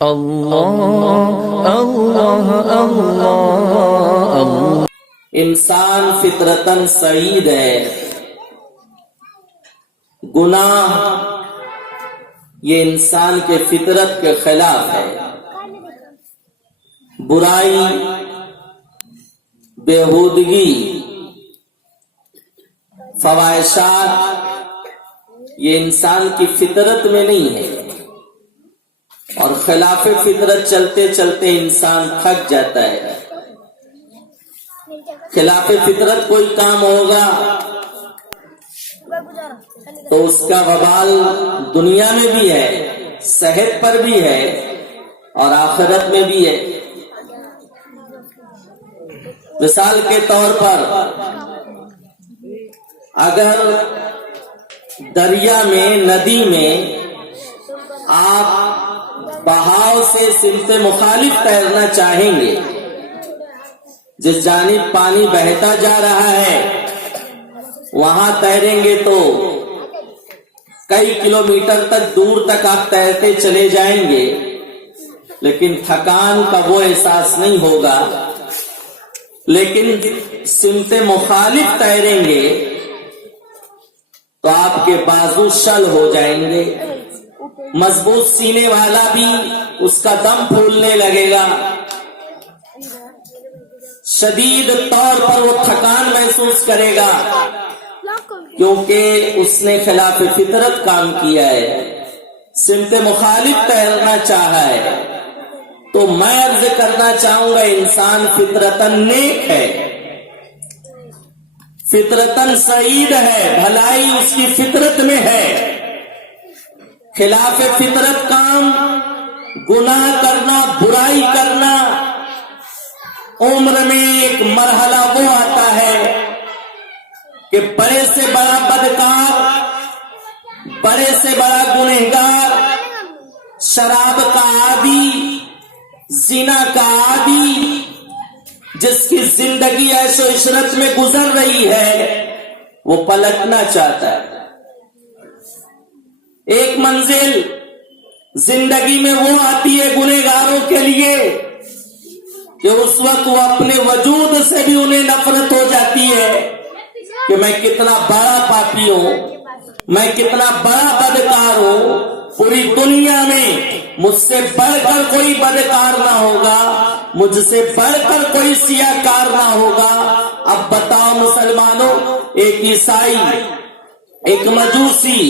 اللہ اللہ اللہ اللہ۔ انسان فطرتاً سعید ہے، گناہ یہ انسان کے فطرت کے خلاف ہے۔ برائی، بےہودگی، فواحشات یہ انسان کی فطرت میں نہیں ہے، اور خلاف فطرت چلتے چلتے انسان تھک جاتا ہے۔ خلاف فطرت کوئی کام ہوگا تو اس کا وبال دنیا میں بھی ہے، صحت پر بھی ہے اور آخرت میں بھی ہے۔ مثال کے طور پر اگر دریا میں، ندی میں آپ بہاؤ سے سمت مخالف تیرنا چاہیں گے، جس جانب پانی بہتا جا رہا ہے وہاں تیریں گے تو کئی کلومیٹر تک دور تک آپ تیرتے چلے جائیں گے، لیکن تھکان کا وہ احساس نہیں ہوگا۔ لیکن سمت مخالف تیریں گے تو آپ کے بازو شل ہو جائیں گے، مضبوط سینے والا بھی اس کا دم پھولنے لگے گا، شدید طور پر وہ تھکان محسوس کرے گا، کیونکہ اس نے خلاف فطرت کام کیا ہے، سمت مخالف تیرنا چاہا ہے۔ تو میں عرض کرنا چاہوں گا انسان فطرتاً نیک ہے، فطرتاً سعید ہے، بھلائی اس کی فطرت میں ہے۔ خلاف فطرت کام، گناہ کرنا، برائی کرنا، عمر میں ایک مرحلہ وہ آتا ہے کہ بڑے سے بڑا بدکار، بڑے سے بڑا گنہگار، شراب کا عادی، زنا کا عادی، جس کی زندگی عیش و عشرت میں گزر رہی ہے، وہ پلٹنا چاہتا ہے۔ ایک منزل زندگی میں وہ آتی ہے گنہگاروں کے لیے کہ اس وقت وہ اپنے وجود سے بھی انہیں نفرت ہو جاتی ہے کہ میں کتنا بڑا پاپی ہوں، میں کتنا بڑا بدکار ہوں، پوری دنیا میں مجھ سے بڑھ کر کوئی بدکار نہ ہوگا، مجھ سے بڑھ کر کوئی سیاہ کار نہ ہوگا۔ اب بتاؤ مسلمانوں، ایک عیسائی، ایک مجوسی،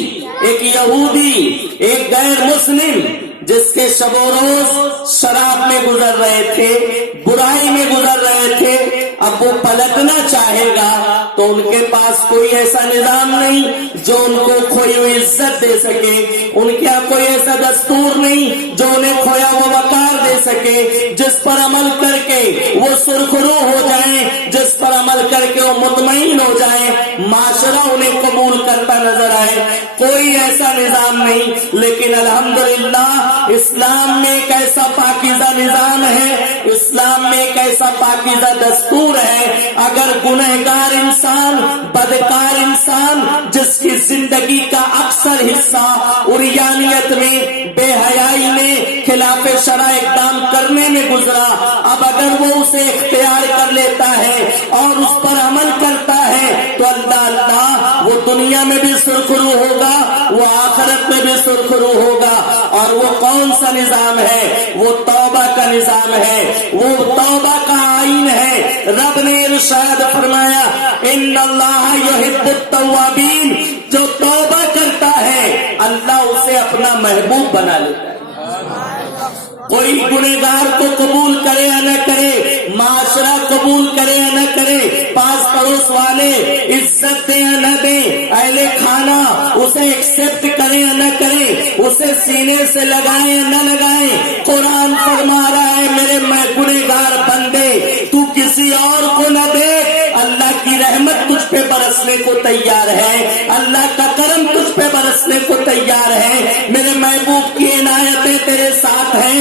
ایک یہودی، ایک غیر مسلم جس کے شب و روز شراب میں گزر رہے تھے، برائی میں گزر رہے تھے، اب وہ پلٹنا چاہے گا تو ان کے پاس کوئی ایسا نظام نہیں جو ان کو کھوئی ہوئی عزت دے سکے، ان کے یہاں کوئی ایسا دستور نہیں جو انہیں کھویا وہ وقار دے سکے، جس پر عمل کر کے وہ سرخرو ہو جائیں، جس پر عمل کر کے وہ مطمئن ہو جائیں، معاشرہ انہیں قبول کرتا نظر آئے، کوئی ایسا نظام نہیں۔ لیکن الحمدللہ اسلام میں ایک ایسا پاکیزہ نظام ہے، اسلام میں ایک ایسا پاکیزہ دستور ہے، اگر گنہگار انسان، بدکار انسان جس کی زندگی کا اکثر حصہ عریانیت میں، بے حیائی میں، خلاف شرع اقدام کرنے میں گزرا، اب اگر وہ اسے اختیار کر لیتا ہے اور اس پر عمل کرتا ہے تو اللہ وہ دنیا میں بھی سرخرو ہوگا، وہ آخرت میں بھی سرخرو ہوگا۔ اور وہ کون سا نظام ہے؟ وہ توبہ کا نظام ہے، وہ توبہ کا آئین ہے۔ رب نے ارشاد فرمایا ان اللہ یحب التوابین، جو توبہ کرتا ہے اللہ اسے اپنا محبوب بنا لیتا ہے۔ کوئی گنہگار کو قبول کرے یا نہ کرے، معاشرہ قبول کرے یا نہ کرے، پاس پڑوس والے عزت دیں یا نہ دیں، اہل کھانا اسے ایکسپٹ کرے یا نہ کرے، اسے سینے سے لگائیں یا نہ لگائیں، قرآن فرما رہا ہے میرے گنہگار بندے تو کسی اور کو نہ دیکھ، اللہ کی رحمت تجھ پہ برسنے کو تیار ہے، اللہ کا کرم تجھ پہ برسنے کو تیار ہے، میرے محبوب کی عنایتیں تیرے ساتھ ہیں،